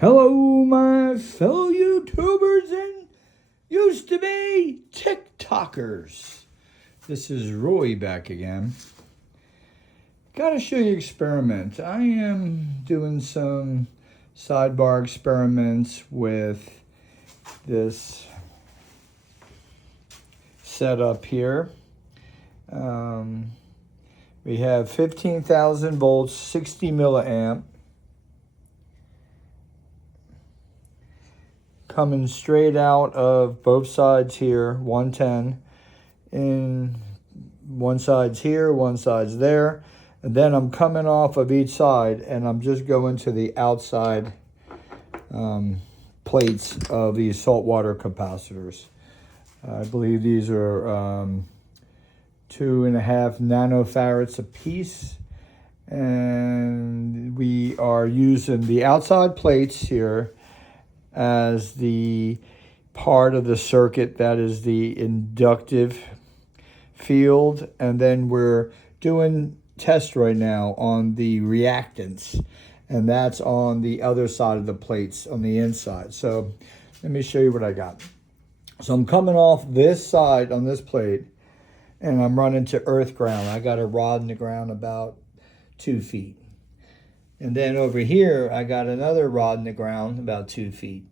Hello, my fellow YouTubers and used to be TikTokers. This is Roy back again. Gotta show you experiment. I am doing some sidebar experiments with this setup here. We have 15,000 volts, 60 milliamp. Coming straight out of both sides here, 110, and one side's here, one side's there, and then I'm coming off of each side and I'm just going to the outside plates of these saltwater capacitors. I believe these are 2.5 nanofarads a piece, and we are using the outside plates here as the part of the circuit that is the inductive field, and then we're doing tests right now on the reactance, and that's on the other side of the plates on the inside. So let me show you what I got. So I'm coming off this side on this plate and I'm running to earth ground. I got a rod in the ground about 2 feet. And then over here, I got another rod in the ground about 2 feet.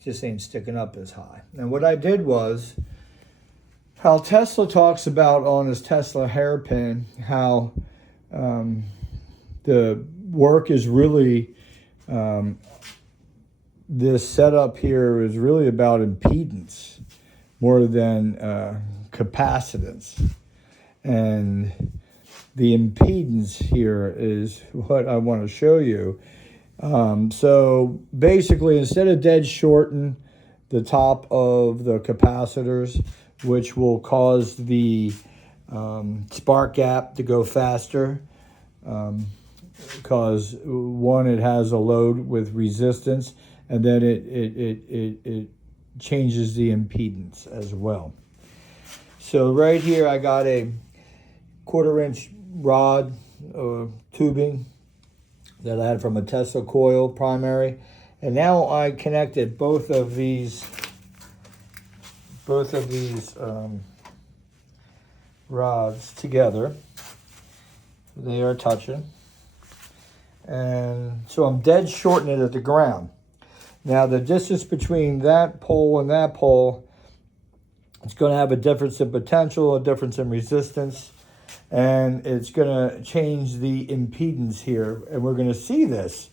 Just ain't sticking up as high. And what I did was, how Tesla talks about on his Tesla hairpin, how the work is really, this setup here is really about impedance more than capacitance. And the impedance here is what I want to show you. So basically, instead of dead shorting the top of the capacitors, which will cause the spark gap to go faster, because one, it has a load with resistance, and then it changes the impedance as well. So right here, I got a 1/4-inch rod tubing that I had from a Tesla coil primary, and now I connected both of these rods together. They are touching, and so I'm dead shorting it at the ground. Now the distance between that pole and that pole, it's going to have a difference in potential, a difference in resistance, and it's going to change the impedance here, and we're going to see this.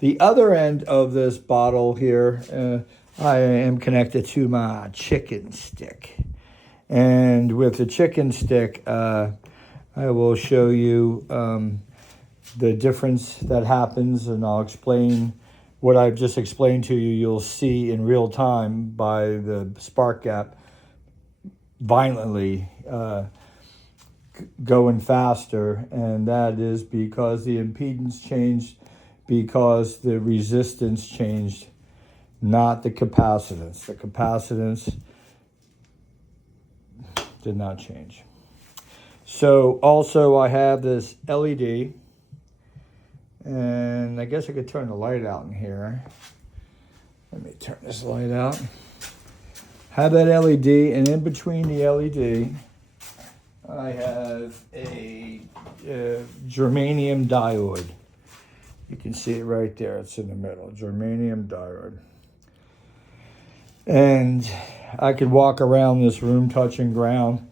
The other end of this bottle here, I am connected to my chicken stick. And with the chicken stick, I will show you the difference that happens, and I'll explain what I've just explained to you. You'll see in real time by the spark gap violently going faster, and that is because the impedance changed, because the resistance changed, not the capacitance. The capacitance did not change. So also I have this LED, and I guess I could turn the light out in here. Let me turn this light out. Have that LED, and in between the LED, I have a germanium diode. You can see it right there. It's in the middle, germanium diode. And I could walk around this room touching ground,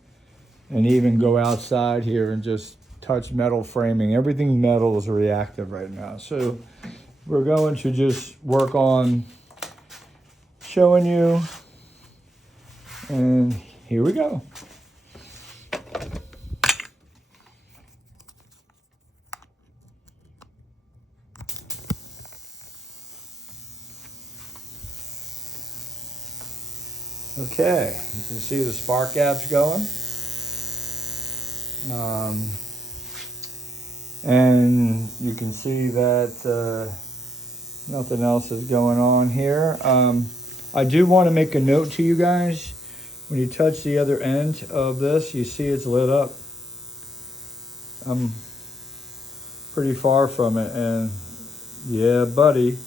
and even go outside here and just touch metal framing. Everything metal is reactive right now. So we're going to just work on showing you, and here we go. Okay, you can see the spark gaps going. And you can see that nothing else is going on here. I do want to make a note to you guys. When you touch the other end of this, you see it's lit up. I'm pretty far from it, and yeah, buddy,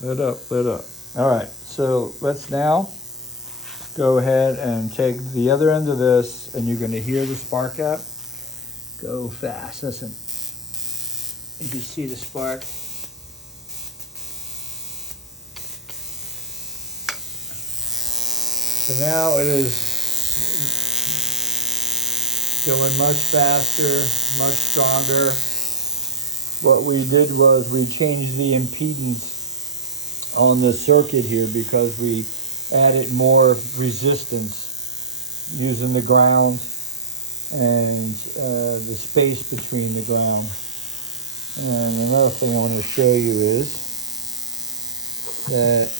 Lit up, lit up. All right, so let's now go ahead and take the other end of this, and you're going to hear the spark gap go fast. Listen, you can see the spark. So now it is going much faster, much stronger. What we did was we changed the impedance on the circuit here because we added more resistance using the ground and the space between the ground. And another thing I want to show you is that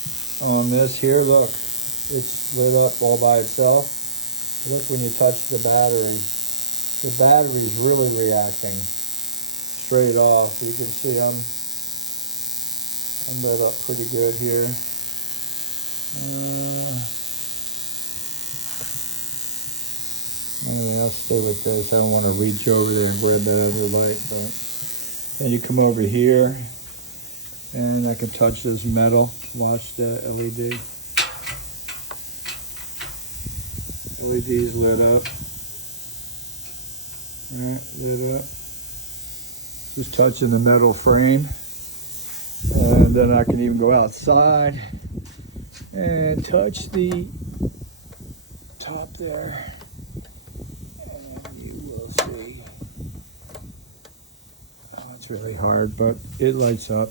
on this here, look, it's lit up all by itself. Look, when you touch the battery's really reacting straight off. You can see I'm lit up pretty good here. Anyway, I'll stay with this. I don't want to reach over there and grab that other light, but then you come over here and I can touch this metal. Watch the LED. LED's lit up. Alright, lit up. Just touching the metal frame. And then I can even go outside and touch the top there. And you will see. Oh, it's really hard, but it lights up.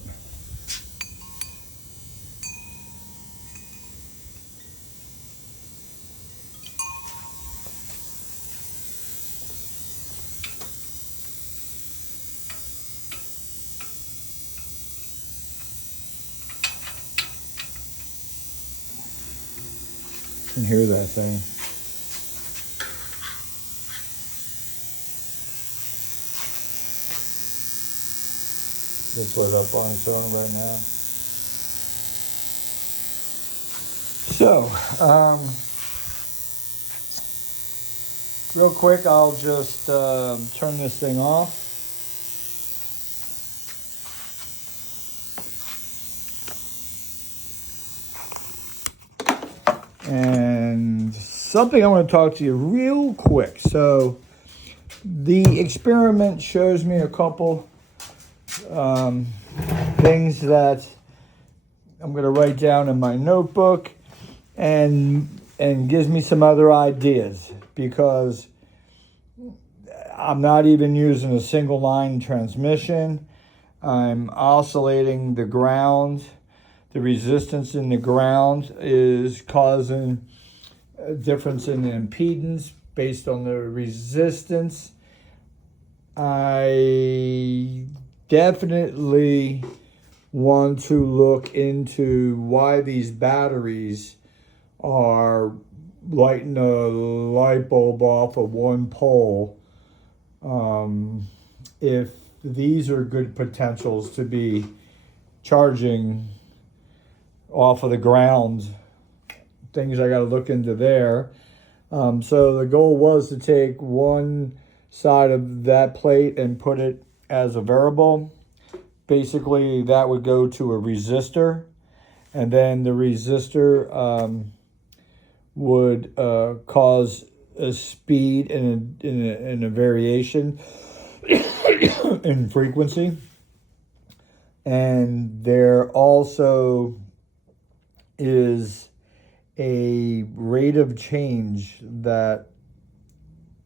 You can hear that thing. It's lit up on its own right now. So, real quick, I'll just turn this thing off. And something I want to talk to you real quick. So the experiment shows me a couple things that I'm going to write down in my notebook and gives me some other ideas, because I'm not even using a single line transmission. I'm oscillating the ground. The resistance in the ground is causing a difference in the impedance based on the resistance. I definitely want to look into why these batteries are lighting a light bulb off of one pole. If these are good potentials to be charging off of the ground, things I got to look into there. So the goal was to take one side of that plate and put it as a variable. Basically, that would go to a resistor, and then the resistor would cause a speed and a variation in frequency. And there also is a rate of change that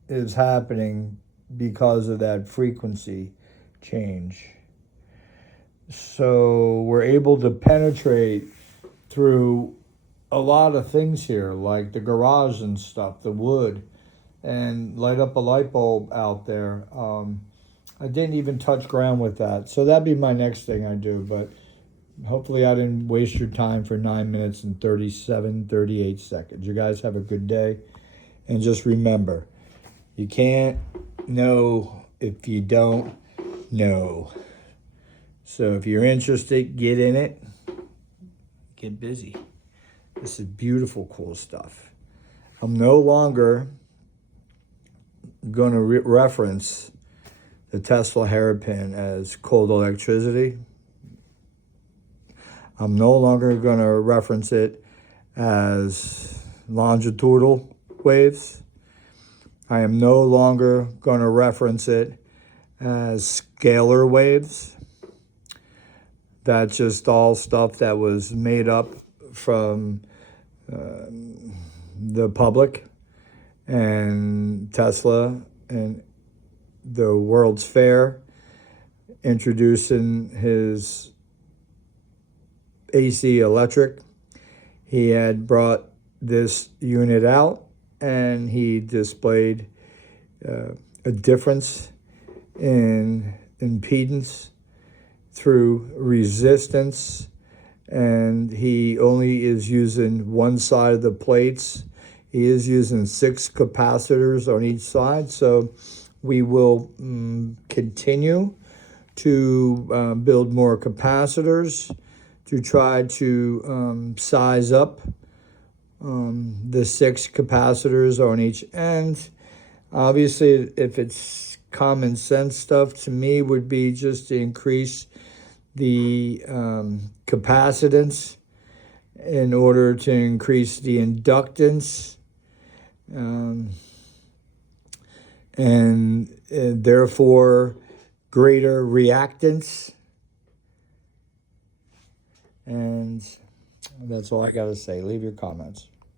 is happening because of that frequency change. So we're able to penetrate through a lot of things here, like the garage and stuff, the wood, and light up a light bulb out there. I didn't even touch ground with that. So that'd be my next thing I do, but hopefully I didn't waste your time for 9 minutes and 38 seconds. You guys have a good day. And just remember, you can't know if you don't know. So if you're interested, get in it. Get busy. This is beautiful, cool stuff. I'm no longer going to reference the Tesla hairpin as cold electricity. I'm no longer going to reference it as longitudinal waves. I am no longer going to reference it as scalar waves. That's just all stuff that was made up from the public and Tesla and the World's Fair introducing his AC electric. He had brought this unit out and he displayed a difference in impedance through resistance, and he only is using one side of the plates. He is using 6 capacitors on each side, so we will continue to build more capacitors to try to size up the 6 capacitors on each end. Obviously, if it's common sense stuff, to me would be just to increase the capacitance in order to increase the inductance, and therefore greater reactance. And that's all I got to say. Leave your comments.